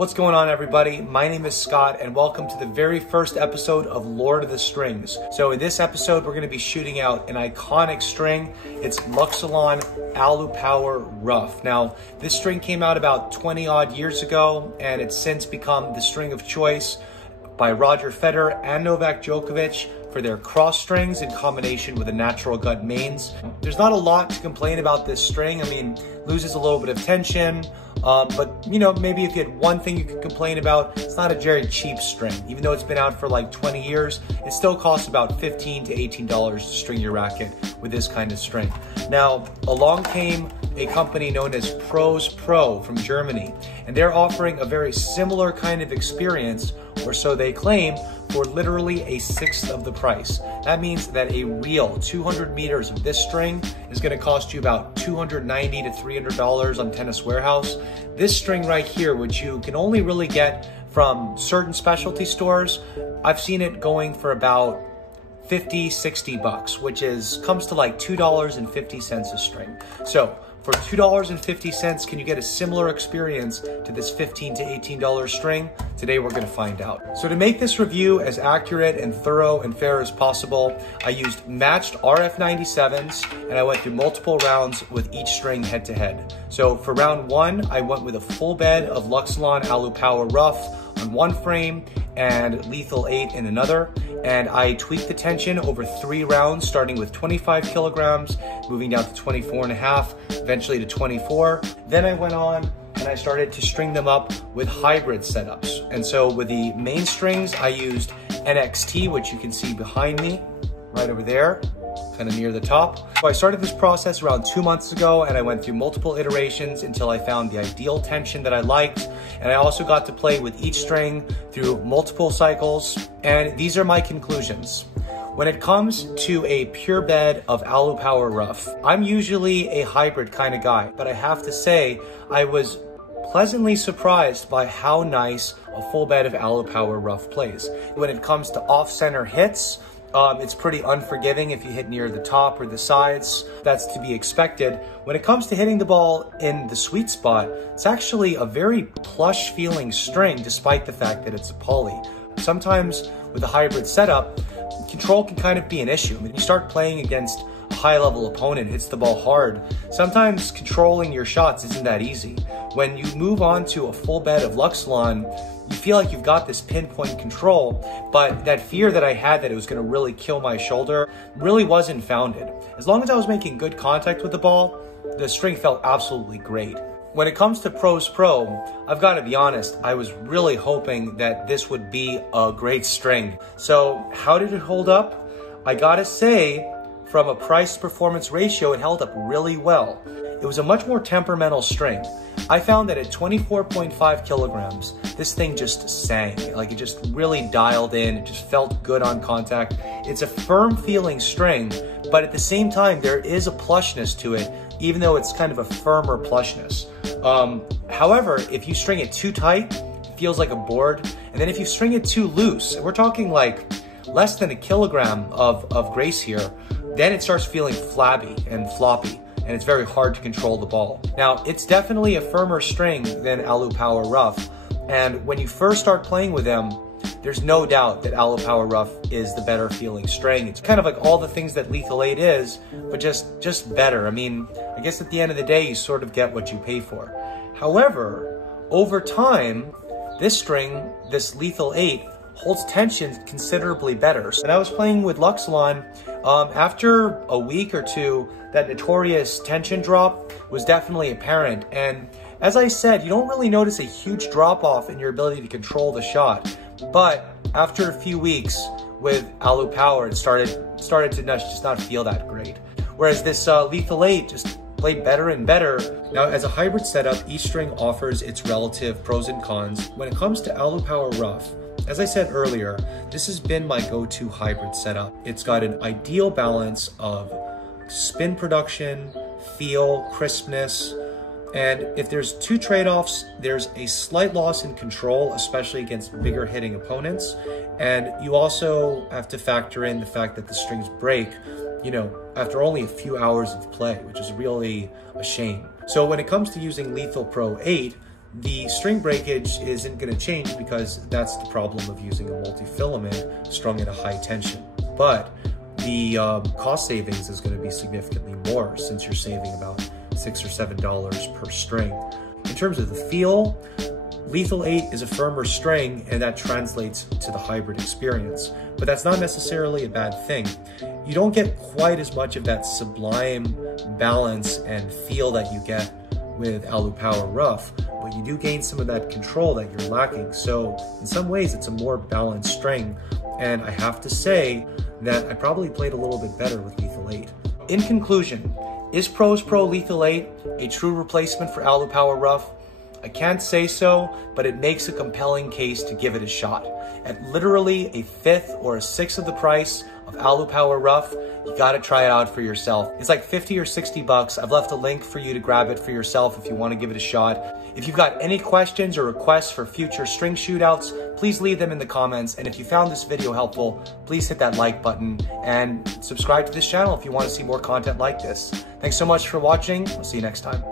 What's going on, everybody? My name is Scott and welcome to the very first episode of Lord of the Strings. So in this episode, we're going to be shooting out an iconic string. It's Luxilon Alu Power Rough. Now, this string came out about 20 odd years ago and it's since become the string of choice by Roger Federer and Novak Djokovic for their cross strings in combination with the natural gut mains. There's not a lot to complain about this string. I mean, loses a little bit of tension, but you know, maybe if you had one thing you could complain about, it's not a very cheap string. Even though it's been out for like 20 years, it still costs about $15 to $18 to string your racket with this kind of string. Now, along came a company known as Pros Pro from Germany, and they're offering a very similar kind of experience, or so they claim, for literally a sixth of the price. That means that a real 200 meters of this string is gonna cost you about $290 to $300 on Tennis Warehouse. This string right here, which you can only really get from certain specialty stores, I've seen it going for about 50, 60 bucks, which comes to like $2.50 a string. So for $2.50, can you get a similar experience to this $15 to $18 string? Today we're gonna find out. So to make this review as accurate and thorough and fair as possible, I used matched RF97s and I went through multiple rounds with each string head to head. So for round one, I went with a full bed of Luxilon Alu Power Rough on one frame and Lethal 8 in another. And I tweaked the tension over 3 rounds, starting with 25 kilograms, moving down to 24.5, eventually to 24. Then I went on and I started to string them up with hybrid setups. And so with the main strings, I used NXT, which you can see behind me, right over there, kind of near the top. So I started this process around 2 months ago and I went through multiple iterations until I found the ideal tension that I liked. And I also got to play with each string through multiple cycles. And these are my conclusions. When it comes to a pure bed of Alu Power Rough, I'm usually a hybrid kind of guy, but I have to say I was pleasantly surprised by how nice a full bed of Alu Power Rough plays. When it comes to off-center hits, it's pretty unforgiving if you hit near the top or the sides. That's to be expected. When it comes to hitting the ball in the sweet spot, it's actually a very plush feeling string despite the fact that it's a poly. Sometimes with a hybrid setup, control can kind of be an issue. When you start playing against a high-level opponent, hits the ball hard, sometimes controlling your shots isn't that easy. When you move on to a full bed of Luxilon, you feel like you've got this pinpoint control, but that fear that I had that it was gonna really kill my shoulder really wasn't founded. As long as I was making good contact with the ball, the string felt absolutely great. When it comes to Pros Pro, I've got to be honest, I was really hoping that this would be a great string. So how did it hold up? I gotta say, from a price-performance ratio, it held up really well. It was a much more temperamental string. I found that at 24.5 kilograms, this thing just sang. Like, it just really dialed in. It just felt good on contact. It's a firm feeling string, but at the same time, there is a plushness to it, even though it's kind of a firmer plushness. However, if you string it too tight, it feels like a board. And then if you string it too loose, we're talking like less than a kilogram of grace here, then it starts feeling flabby and floppy, and it's very hard to control the ball. Now, it's definitely a firmer string than Alu Power Rough, and when you first start playing with them, there's no doubt that Alu Power Rough is the better feeling string. It's kind of like all the things that Lethal 8 is, but just better. I mean, I guess at the end of the day, you sort of get what you pay for. However, over time, this string, this Lethal 8, holds tension considerably better. When I was playing with Luxilon, after a week or two, that notorious tension drop was definitely apparent. And as I said, you don't really notice a huge drop off in your ability to control the shot. But after a few weeks with Alu Power, it started to just not feel that great. Whereas this Lethal 8 just played better and better. Now, as a hybrid setup, each string offers its relative pros and cons. When it comes to Alu Power Rough, as I said earlier, this has been my go-to hybrid setup. It's got an ideal balance of spin production, feel, crispness, and if there's two trade-offs, there's a slight loss in control, especially against bigger hitting opponents, and you also have to factor in the fact that the strings break, you know, after only a few hours of play, which is really a shame. So when it comes to using Lethal Pro 8, The string breakage isn't going to change because that's the problem of using a multi-filament strung at a high tension. But the cost savings is going to be significantly more since you're saving about $6 or $7 per string. In terms of the feel, Lethal 8 is a firmer string, and that translates to the hybrid experience. But that's not necessarily a bad thing. You don't get quite as much of that sublime balance and feel that you get with Alu Power Rough, but you do gain some of that control that you're lacking. So in some ways, it's a more balanced string. And I have to say that I probably played a little bit better with Lethal 8. In conclusion, is Pros Pro Lethal 8 a true replacement for Alu Power Rough? I can't say so, but it makes a compelling case to give it a shot. At literally a fifth or a sixth of the price of Alu Power Rough, you gotta try it out for yourself. It's like 50 or 60 bucks. I've left a link for you to grab it for yourself if you wanna give it a shot. If you've got any questions or requests for future string shootouts, please leave them in the comments. And if you found this video helpful, please hit that like button and subscribe to this channel if you wanna see more content like this. Thanks so much for watching. We'll see you next time.